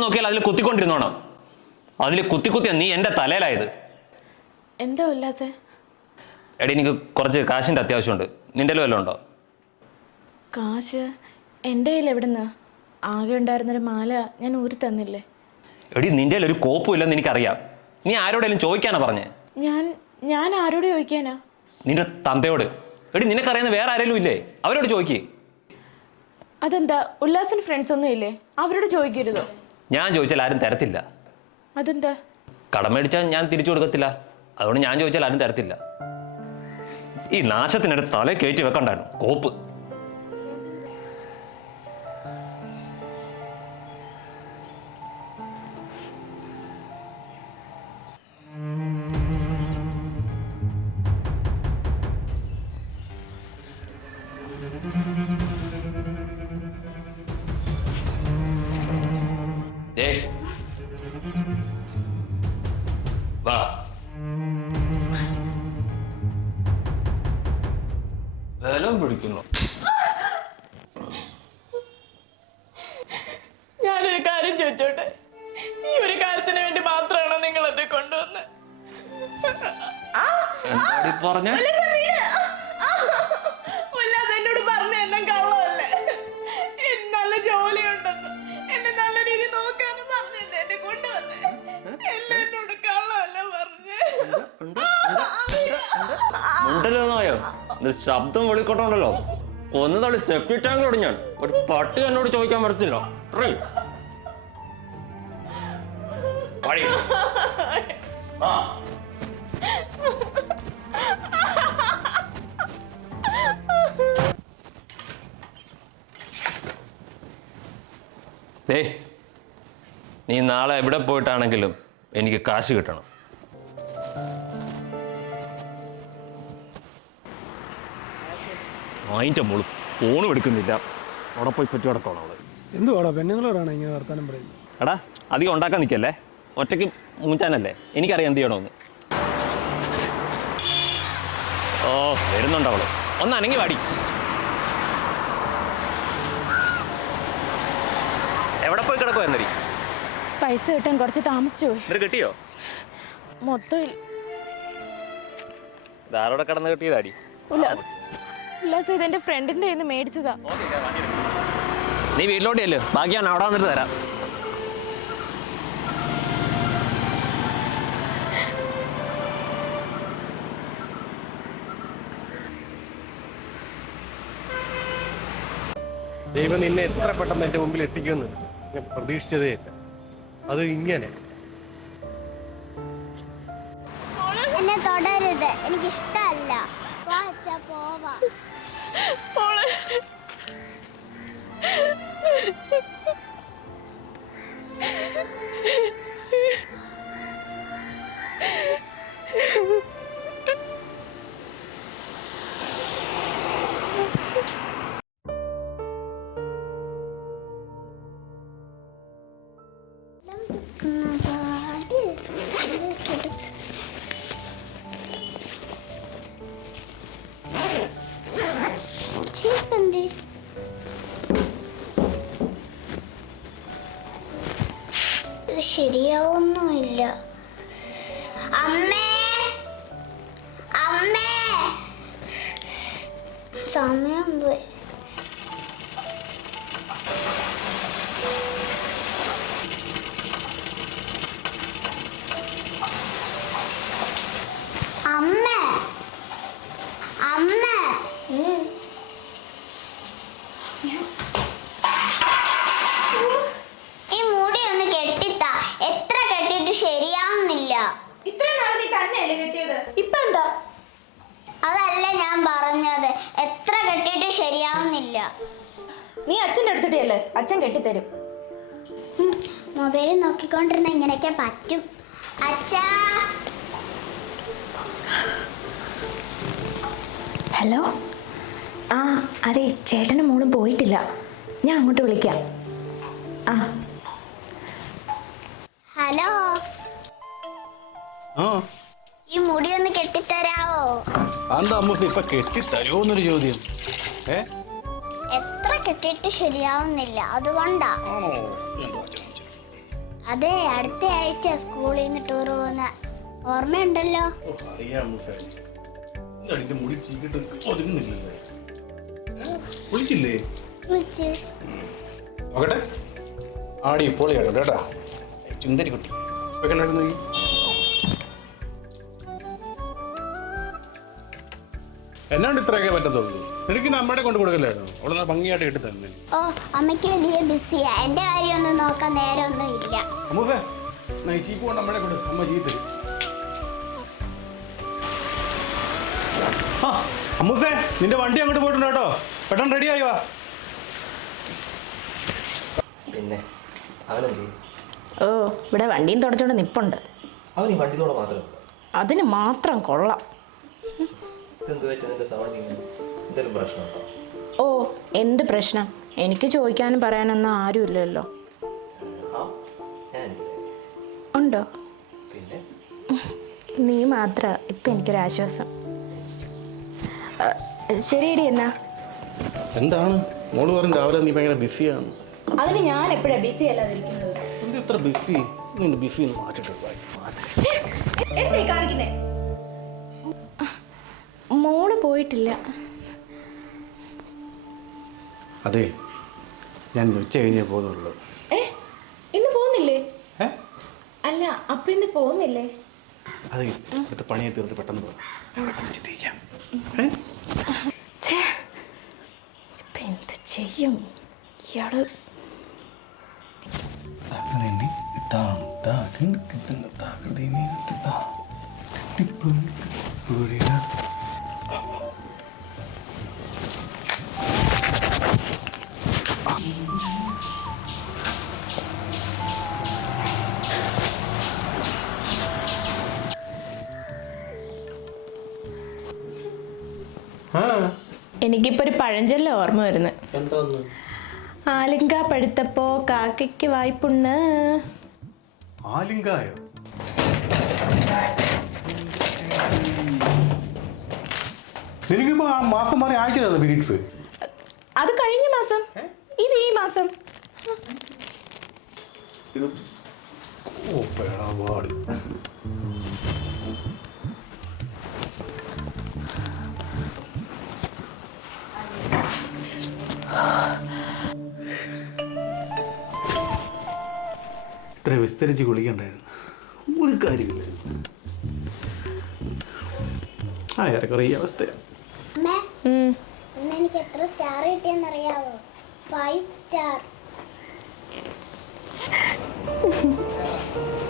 നോക്കിയാൽ അതിൽ കുത്തിക്കൊണ്ടിരുന്നോണം. അതിൽ കുത്തി കുത്തിയ നീ എന്റെ തലയിലായത്. എന്താ എടി എനിക്ക് കുറച്ച് കാശിന്റെ അത്യാവശ്യമുണ്ട്. നിന്റെ വല്ലതും ഉണ്ടോ? കാശ് എന്റെ കയ്യിൽ എവിടുന്ന്? ആകെ ഉണ്ടായിരുന്നൊരു മാല ഞാൻ ഊരി തന്നില്ലേ? എടി നിന്റെ ഒരു കോപ്പും ഇല്ലെന്ന് എനിക്കറിയാം. നീ ആരോടെങ്കിലും ചോദിക്കാനാ പറഞ്ഞേ? ഞാൻ ഞാൻ ആരോട് ചോദിക്കാനാ? നിന്റെ തന്തയോട്. എടി നിനക്കറിയുന്ന വേറെ ആരെങ്കിലും ഇല്ലേ? അവരോട് ചോദിക്കേ. അതെന്താ ഉല്ലാസിന് ഫ്രണ്ട്സ് ഒന്നും ഇല്ലേ? അവരോട് ചോദിക്കരുതോ? ഞാൻ ചോദിച്ചാൽ ആരും തരത്തില്ല. അതെന്താ? കടം മേടിച്ചാൽ ഞാൻ തിരിച്ചു കൊടുക്കത്തില്ല. അതുകൊണ്ട് ഞാൻ ചോദിച്ചാൽ ആരും തരത്തില്ല. ഈ നാശത്തിനൊരു തല കയറ്റി വെക്കണ്ടായിരുന്നു. കോപ്പ്. ഏയ് വാ. വേലം പിടിക്കുന്നു. ഞാനൊരു കാര്യം ചോദിച്ചോട്ടെ? ഈ ഒരു കാര്യത്തിന് വേണ്ടി മാത്രമാണോ നിങ്ങൾ എന്നെ കൊണ്ടുവന്ന്? എന്താടി പറഞ്ഞ? ഇത് ശബ്ദം വെളിക്കോട്ടുണ്ടല്ലോ. ഒന്ന് തള്ളി സ്റ്റെപ്പ് ഇട്ടാങ്കിലോട് ഞാൻ. ഒരു പട്ടി എന്നോട് ചോദിക്കാൻ പറ്റത്തില്ല. ദേ നീ നാളെ എവിടെ പോയിട്ടാണെങ്കിലും എനിക്ക് കാശ് കിട്ടണം. അതിന്റെ മോൾ ഫോണും എടുക്കുന്നില്ല. അവിടെ പോയി പറ്റി കിടക്കണം അവൾ. എന്തുവാടാ പെണ്ണുങ്ങളോടാണ് ഇങ്ങനെ വർത്താനം പറയുന്നത്? എടാ അധികം ഉണ്ടാക്കാൻ നിൽക്കല്ലേ? ഒറ്റയ്ക്ക് മൂഞ്ചാനല്ലേ? എനിക്കറിയാം എന്ത് ചെയ്യണമെന്ന്. ഓ വരുന്നുണ്ട് അവൾ. ഒന്ന് അനങ്ങി വാടി. എവിടെ പോയി കിടക്കോ എന്നരി പൈസ കിട്ടാൻ കുറച്ച് താമസിച്ചു പോയി. കിട്ടിയോ? മൊത്തം ഇതാരോടെ കിടന്ന് കിട്ടിയതാടി? ഉല്ലാസ് ഉല്ലാസ് ഇത് എന്റെ ഫ്രണ്ടിന്റെ കയ്യിൽ നിന്ന് മേടിച്ചതാ. നീ വീട്ടിലോട്ട് ചെല്ലു. ബാക്കി ഞാൻ അവിടെ വന്നിട്ട് തരാം. ദൈവം നിന്നെ എത്ര പെട്ടെന്ന് എന്റെ മുമ്പിൽ എത്തിക്കുമെന്ന് ഞാൻ പ്രതീക്ഷിച്ചതേ ഇല്ല. അത് ഇങ്ങനെ. ഇത് തന്നെയല്ലേ കിട്ടിയത്? ഇപ്പൊ എന്താ അതല്ല ഞാൻ പറഞ്ഞത്. എത്ര കെട്ടിട്ട് ശരിയാവുന്നില്ല. നീ അച്ഛന്റെ അടുത്തിട്ടല്ലേ അച്ഛൻ കെട്ടിത്തരും. മൊബൈൽ നോക്കിക്കൊണ്ടിരുന്ന ഇങ്ങനെയൊക്കെ പറ്റും. അച്ഛാ. ഹലോ? ആ അതെ ചേട്ടനും മോളും പോയിട്ടില്ല. ഞാൻ അങ്ങോട്ട് വിളിക്കാം. ആ. ഹലോ. ആ. ഈ മുടി ഒന്ന് കെട്ടിത്തരാവോ? എന്താ അമ്മൂസ് ഇപ്പൊ കെട്ടി തരുമോന്നൊരു ചോദ്യം? ഏ? എത്ര കെട്ടിട്ട് ശരിയാവുന്നില്ല അതുകൊണ്ടാ. ആണോ? അതെ അടുത്ത ആഴ്ച സ്കൂളിൽ നിന്ന് ടൂർ പോകുന്ന ഓർമ്മയുണ്ടല്ലോ? ഓ, അറിയാം മുടി ചീക്കിട്ട് ഒതുങ്ങുന്നില്ലല്ലേ. ഏ? കുളിച്ചില്ലേ വിളിച്ച് നോക്കട്ടെ. ആടി ഇപ്പോൾ കേട്ടോ. കേട്ടാ ചുന്തരി കുട്ടി. ഇപ്പൊ എന്നാണ്ട് ഇത്രയൊക്കെ പറ്റത്തുള്ളൂ. എനിക്ക് അമ്മയുടെ കൊണ്ട് കൊടുക്കില്ലായിരുന്നു അവിടെ നിന്ന് ഭംഗിയായിട്ട് ഇട്ട് തന്നെ. ഓ അമ്മയ്ക്ക് വലിയ ബിസിയാ. എന്റെ കാര്യമൊന്നും നോക്കാൻ നേരമൊന്നും ഇല്ല. അമ്മൂസേ നൈറ്റിക്ക് കൊണ്ട് നമ്മുടെ കൊണ്ട് അമ്മ ചീത്ത ആ അമ്മൂസേ നിന്റെ വണ്ടി അങ്ങോട്ട് പോയിട്ടുണ്ട് കേട്ടോ. പെട്ടെന്ന് റെഡി ആയി വാ. പിന്നെ അവനെന്ത് ഓ ഇവിടെ വണ്ടിയും തുടച്ചോണ്ട് നിപ്പുണ്ട്. അവൻ ഈ മാത്രമേ അതിന് മാത്രം കൊള്ളാം. ഓ എന്ത് പ്രശ്നം? എനിക്ക് ചോദിക്കാനും പറയാനൊന്നും ആരുമില്ലല്ലോ. ഉണ്ടോ? നീ മാത്ര ഇപ്പം എനിക്കൊരാശ്വാസം ശരിയടി എന്നാ. എന്താണ്? മോൾ പറഞ്ഞു രാവിലെ നീ ഭയങ്കര ബിസിയാണ്. അതിന് ഞാൻ എപ്പോഴാ ബിസി അല്ലാതിരിക്കുന്നത്? എന്ത് ഇത്ര ബിസി? നീ ബിസി മാറ്റിട്ടുണ്ട് കാണിക്കുന്നേ? മോൾ പോയിട്ടില്ല. അതെ ഞാൻ ഉച്ച കഴിഞ്ഞേ പോകുന്നുള്ളൂ. ഏ? ഇന്ന് പോകുന്നില്ലേ? അല്ല അപ്പ ഇന്ന് പോകുന്നില്ലേ? അതെ അടുത്ത പണിയെ തീർത്ത് പെട്ടെന്ന് പോകാം. അവിടെ കുളിച്ചിട്ടിരിക്കാം ഏ? ഛേ, ഇപ്പൊ എന്ത് ചെയ്യും? ഇയാൾ താക്കിണ്ട് കിട്ടുന്ന താക്കതേനി എനിക്കിപ്പോ ഒരു പഴഞ്ചൊല്ല ഓർമ്മ വരുന്നു. എന്താന്ന്? ആലിങ്ക പഴുത്തപ്പോ കാക്കയ്ക്ക് വായ്പുണ്ണ്. ആലിങ്കായോ? നിനക്കിപ്പോ ആ മാസം മാറി ആഴ്ച പീരീഡ്സ്? അത് കഴിഞ്ഞ മാസം. ഇത് ഈ മാസം. ഓ പേടാപാട് ഇത്ര വിസ്തരിച്ച് കുളിക്കണ്ടായിരുന്നു. ഒരു കാര്യമില്ലായിരുന്നു ആ ഏറെക്കുറെ ഈ അവസ്ഥയാണ് എനിക്ക് എത്ര സ്റ്റാർ കിട്ടിയെന്നറിയാവോ? Five star.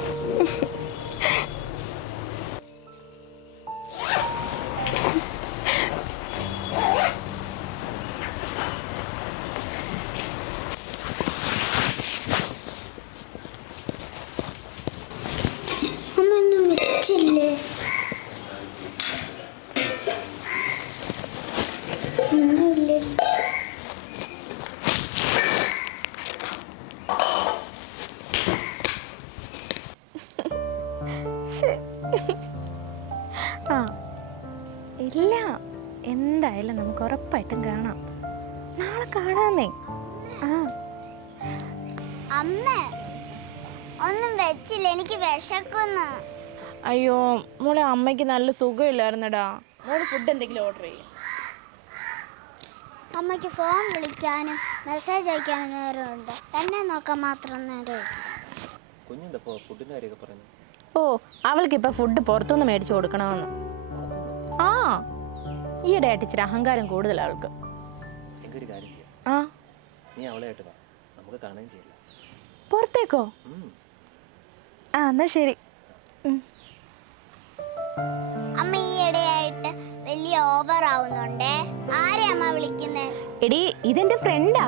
വിശക്കുന്നു. അയ്യോ മോളെ അമ്മയ്ക്ക് നല്ല സുഖമില്ലായിരുന്നടാ. മോൾ ഫുഡ് എന്തെങ്കിലും ഓർഡർ ചെയ്യും. അമ്മയ്ക്ക് ഫോൺ വിളിക്കാനും മെസ്സേജ് അയക്കാനും നേരമുണ്ട്. എന്നെ നോക്കാൻ മാത്രം നേരം കുഞ്ഞുണ്ട് അപ്പോൾ ഫുഡിന്റെ കാര്യമൊക്കെ പറയുന്നു? ഓ അവൾക്ക് ഇപ്പൊ ഫുഡ് പുറത്തുനിന്ന് മേടിച്ചു കൊടുക്കണമെന്ന്. ആ ഈ ആയിട്ട് ഇച്ചിരി അഹങ്കാരം കൂടുതൽ അവൾക്ക്. ആ. നീ അവളെ നമുക്ക് കാണുകയും ചെയ്യില്ല പുറത്തേക്കോ? ആ എന്നാ ശരി. അമ്മ ഈയിടെയായിട്ട് വലിയ ഓവർ ആവുന്നുണ്ടേ. ആരെ അമ്മ വിളിക്കുന്നേ? എടി ഇതെന്റെ ഫ്രണ്ടാ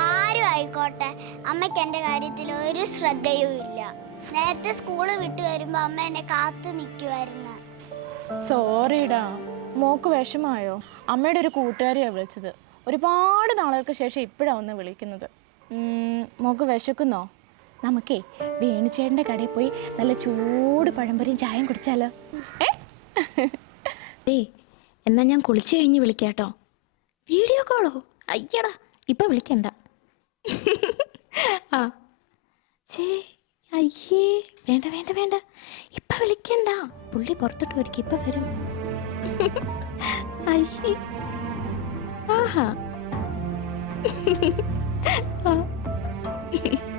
ആരും ആയിക്കോട്ടെ. അമ്മയ്ക്ക് എന്റെ കാര്യത്തിൽ ഒരു ശ്രദ്ധയും ഇല്ല. നേരത്തെ സ്കൂൾ വിട്ട് വരുമ്പോൾ അമ്മ എന്നെ കാത്തു നിൽക്കുമായിരുന്നു സോറിടാ മോക്ക് വിഷമായോ? അമ്മയുടെ ഒരു കൂട്ടുകാരിയാണ് വിളിച്ചത്. ഒരുപാട് നാളുകൾക്ക് ശേഷം ഇപ്പോഴാണ് ഒന്ന് വിളിക്കുന്നത്. ഉം, മോക്ക് വിശക്കുന്നോ? നമുക്കേ വേണുചേട്ടന്റെ കടയിൽ പോയി നല്ല ചൂട് പഴംപൊരിയും ചായയും കുടിച്ചാലോ? ഏ? ഏയ് എന്നാ ഞാൻ കുളിച്ചു കഴിഞ്ഞ് വിളിക്കാട്ടോ. വീഡിയോ കോളോ? അയ്യടാ ഇപ്പം വിളിക്കണ്ട. ആ. ചേ അയ്യേ വേണ്ട വേണ്ട വേണ്ട. ഇപ്പൊ വിളിക്കണ്ട. പുള്ളി പുറത്തോട്ട് ഒരുക്കി ഇപ്പൊ വരും. അയ്യേ. ആഹാ. ആ.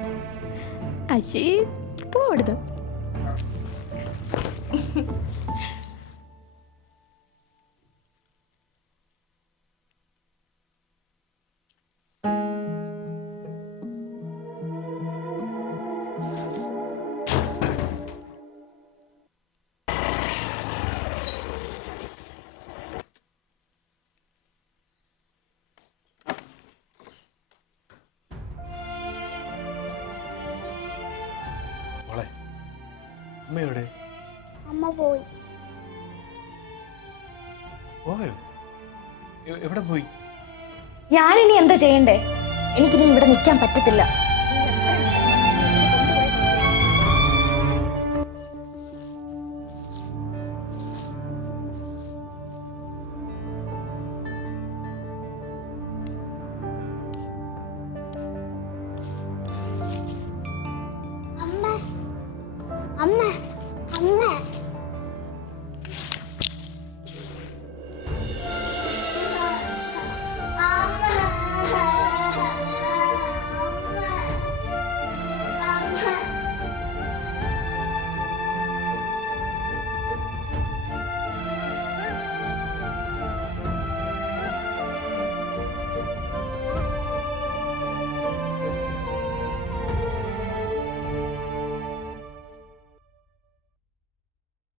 അയ്യേ പോടുത് അമ്മയോടെ? അമ്മ പോയി. പോയോ? എവിടെ പോയി? ഞാനിനി എന്താ ചെയ്യണ്ടേ? എനിക്കിനി ഇവിടെ നിൽക്കാൻ പറ്റത്തില്ല.